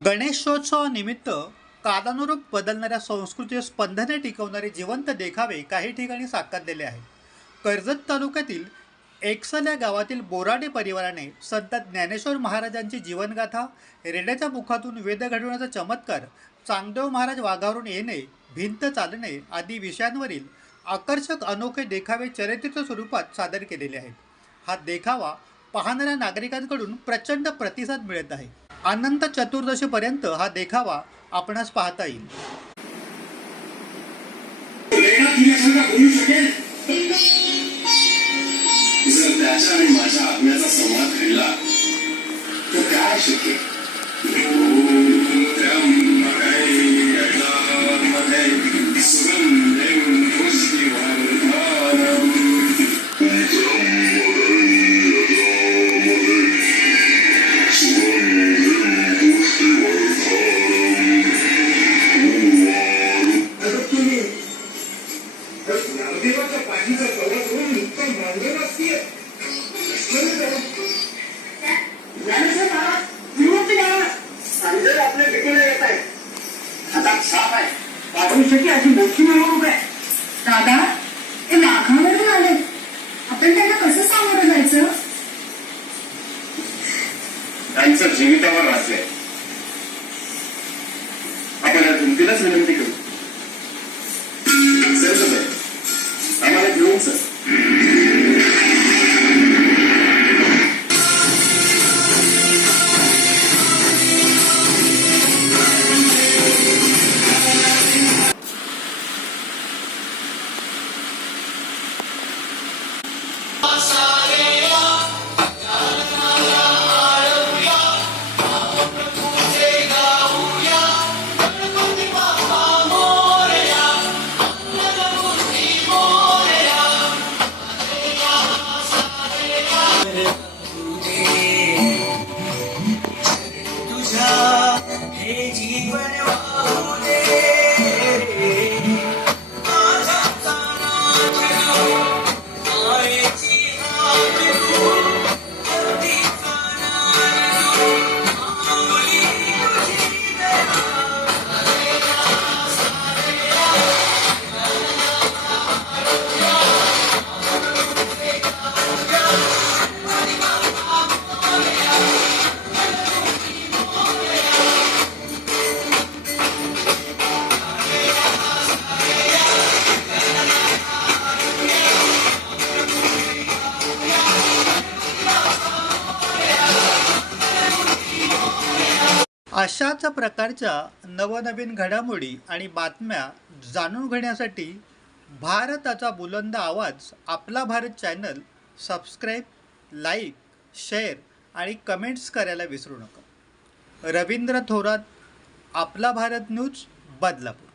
गणेशोत्सवानिमित्त कालानुरूप बदलणाऱ्या संस्कृतीचे स्पंदने टिकवणारे जिवंत देखावे काही ठिकाणी साकारलेले आहेत. कर्जत तालुक्यातील एकसल या गावातील बोराडे परिवाराने संत ज्ञानेश्वर महाराजांची जीवनगाथा रेड्याच्या मुखातून वेद घडवण्याचा चमत्कार चांगदेव महाराज वाघावरून येणे भिंत चालणे आदी विषयांवरील आकर्षक अनोखे देखावे चरित्र स्वरूपात सादर केलेले आहेत. हा देखावा पाहणाऱ्या नागरिकांकडून प्रचंड प्रतिसाद मिळत आहे. अनंत चतुर्दशीपर्यंत हा देखावा आपणास पाहता येईल. जर त्याच्या आणि माझ्या आत्म्याचा संवाद घडला. तर काय शक्य? त्याच्यासाठी अशी मोठी मिळवणूक आहे दादा ते वाघावरून आले आपण त्यांना कसं सामोरं जायचं त्यांचं जीवितावर राज्य आपण या भिंतीलाच विनंती करू Hey, अशाच प्रकारच्या नवनवीन घडामोडी आणि बातम्या जाणून घेण्यासाठी भारताचा बुलंद आवाज आपला Bharat channel subscribe like share आणि कमेंट्स करायला विसरू नका. रवींद्र थोरात आपला भारत न्यूज बदलापूर.